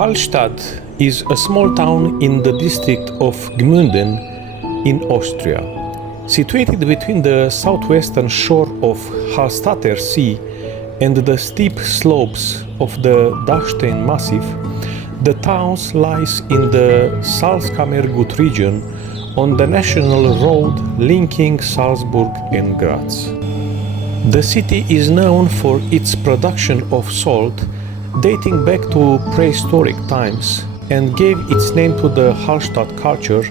Halstatt is a small town in the district of Gmunden in Austria. Situated between the southwestern shore of Halstatter Sea and the steep slopes of the Dachstein Massif, the town lies in the Salzkammergut region on the national road linking Salzburg and Graz. The city is known for its production of salt dating back to prehistoric times and gave its name to the Halstatt culture,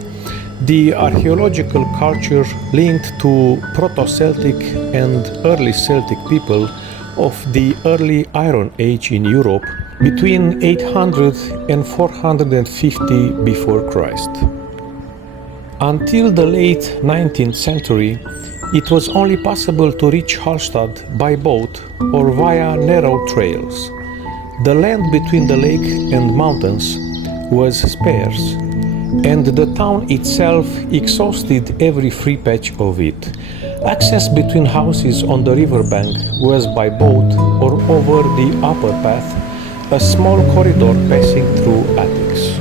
the archaeological culture linked to Proto-Celtic and early Celtic people of the early Iron Age in Europe between 800 and 450 before Christ. Until the late 19th century, it was only possible to reach Halstatt by boat or via narrow trails. The land between the lake and mountains was sparse, and the town itself exhausted every free patch of it. Access between houses on the riverbank was by boat or over the upper path, a small corridor passing through attics.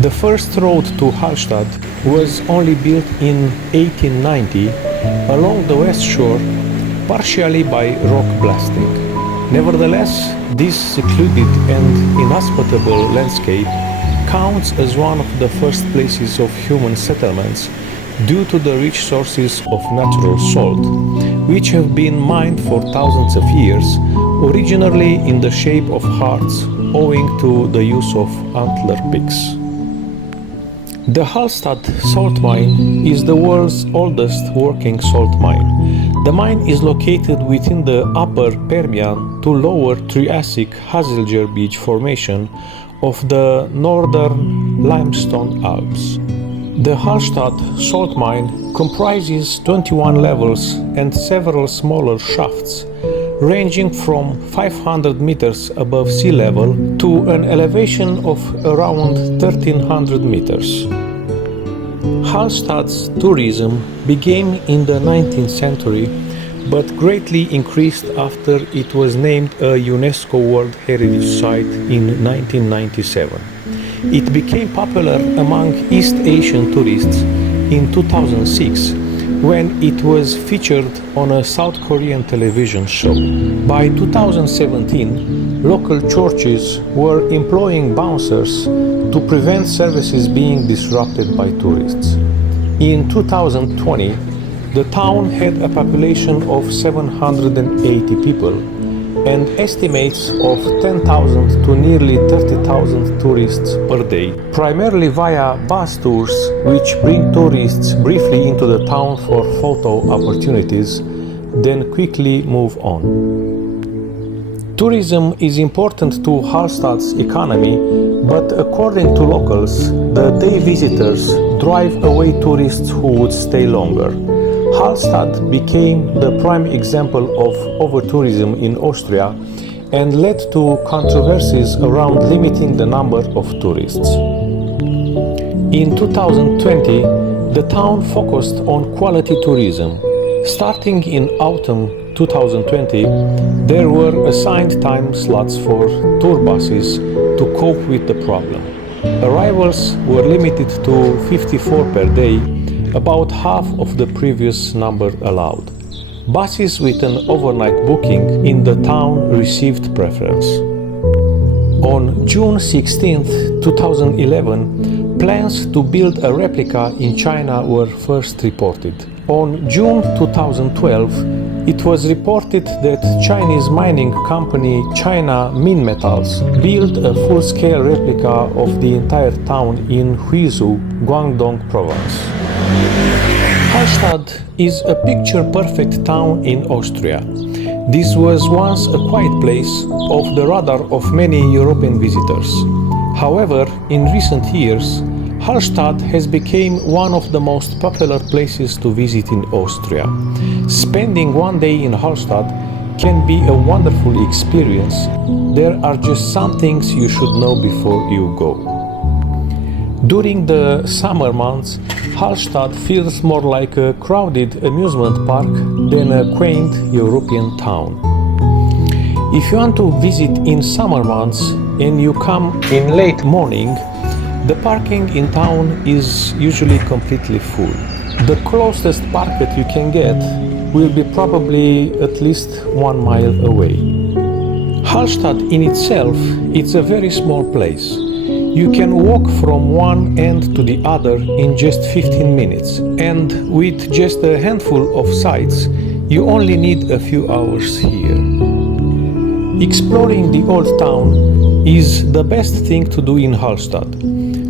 The first road to Halstatt was only built in 1890 along the west shore, partially by rock blasting. Nevertheless, this secluded and inhospitable landscape counts as one of the first places of human settlements due to the rich sources of natural salt, which have been mined for thousands of years, originally in the shape of hearts, owing to the use of antler picks. The Halstatt salt mine is the world's oldest working salt mine. The mine is located within the upper Permian to lower Triassic Hazelger Beach formation of the northern limestone Alps. The Halstatt salt mine comprises 21 levels and several smaller shafts, ranging from 500 meters above sea level to an elevation of around 1300 meters. Halstatt's tourism began in the 19th century, but greatly increased after it was named a UNESCO World Heritage Site in 1997. It became popular among East Asian tourists in 2006 when it was featured on a South Korean television show. By 2017, local churches were employing bouncers to prevent services being disrupted by tourists. In 2020, the town had a population of 780 people and estimates of 10,000 to nearly 30,000 tourists per day, primarily via bus tours, which bring tourists briefly into the town for photo opportunities, then quickly move on. Tourism is important to Halstatt's economy, but according to locals, the day visitors drive away tourists who would stay longer. Halstatt became the prime example of overtourism in Austria and led to controversies around limiting the number of tourists. In 2020, the town focused on quality tourism. Starting in autumn 2020, there were assigned time slots for tour buses to cope with the problem. Arrivals were limited to 54 per day, about half of the previous number allowed. Buses with an overnight booking in the town received preference. On June 16, 2011, plans to build a replica in China were first reported. On June 2012, it was reported that Chinese mining company China Minmetals built a full-scale replica of the entire town in Huizhou, Guangdong province. Halstatt is a picture-perfect town in Austria. This was once a quiet place off the radar of many European visitors. However, in recent years, Halstatt has become one of the most popular places to visit in Austria. Spending one day in Halstatt can be a wonderful experience. There are just some things you should know before you go. During the summer months, Halstatt feels more like a crowded amusement park than a quaint European town. If you want to visit in summer months, and you come in late morning, the parking in town is usually completely full. The closest park that you can get will be probably at least 1 mile away. Halstatt in itself, it's a very small place. You can walk from one end to the other in just 15 minutes, and with just a handful of sites, you only need a few hours here. Exploring the old town is the best thing to do in Halstatt.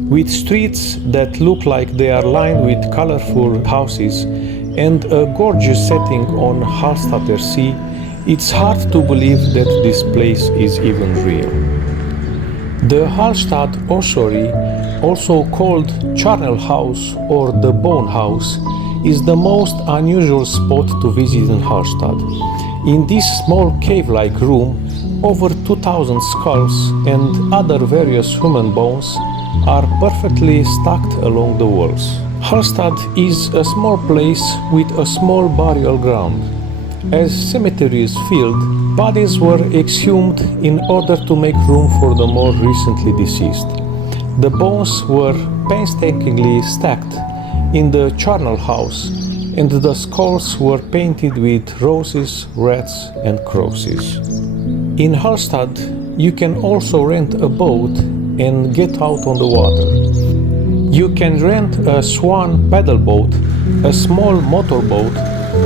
With streets that look like they are lined with colorful houses and a gorgeous setting on Halstatter See, it's hard to believe that this place is even real. The Halstatt ossuary, also called Charnel House or the Bone House, is the most unusual spot to visit in Halstatt. In this small cave-like room, over 2,000 skulls and other various human bones are perfectly stacked along the walls. Halstatt is a small place with a small burial ground. As cemetery is filled, bodies were exhumed in order to make room for the more recently deceased. The bones were painstakingly stacked in the charnel house, and the skulls were painted with roses, rats, and crosses. In Halstatt, you can also rent a boat and get out on the water. You can rent a swan paddle boat, a small motorboat,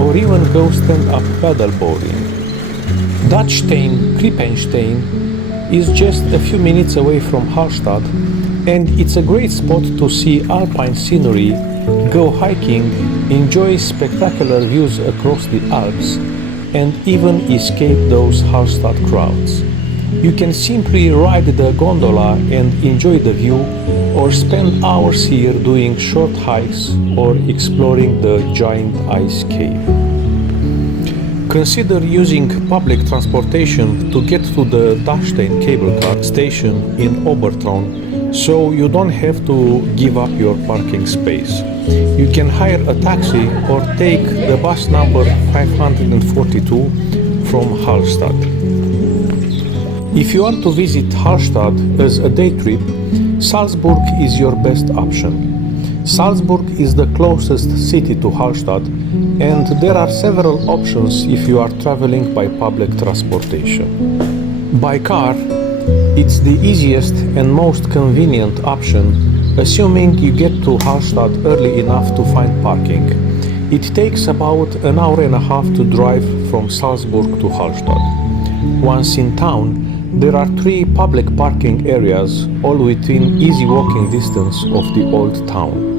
or even go stand-up paddle boarding. Dachstein Krippenstein is just a few minutes away from Halstatt, and it's a great spot to see alpine scenery, go hiking, enjoy spectacular views across the Alps, and even escape those Halstatt crowds. You can simply ride the gondola and enjoy the view, or spend hours here doing short hikes or exploring the giant ice cave. Consider using public transportation to get to the Dachstein cable car station in Obertraun, so you don't have to give up your parking space. You can hire a taxi or take the bus number 542 from Halstatt. If you want to visit Halstatt as a day trip, Salzburg is your best option. Salzburg is the closest city to Halstatt, and there are several options if you are traveling by public transportation. By car, it's the easiest and most convenient option, assuming you get to Halstatt early enough to find parking. It takes about an hour and a half to drive from Salzburg to Halstatt. Once in town, there are 3 public parking areas, all within easy walking distance of the old town.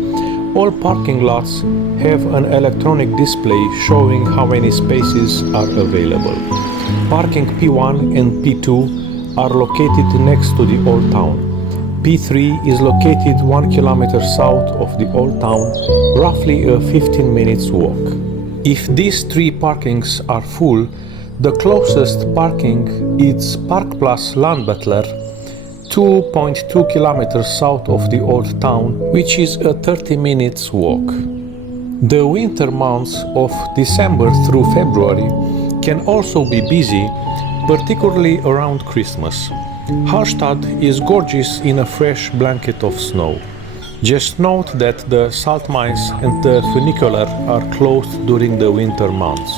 All parking lots have an electronic display showing how many spaces are available. Parking P1 and P2 are located next to the old town. P3 is located 1 kilometer south of the old town, roughly a 15 minutes walk. If these 3 parkings are full, the closest parking is Parkplatz Landbettler, 2.2 kilometers south of the old town, which is a 30 minutes walk. The winter months of December through February can also be busy, particularly around Christmas. Halstatt is gorgeous in a fresh blanket of snow. Just note that the salt mines and the funicular are closed during the winter months.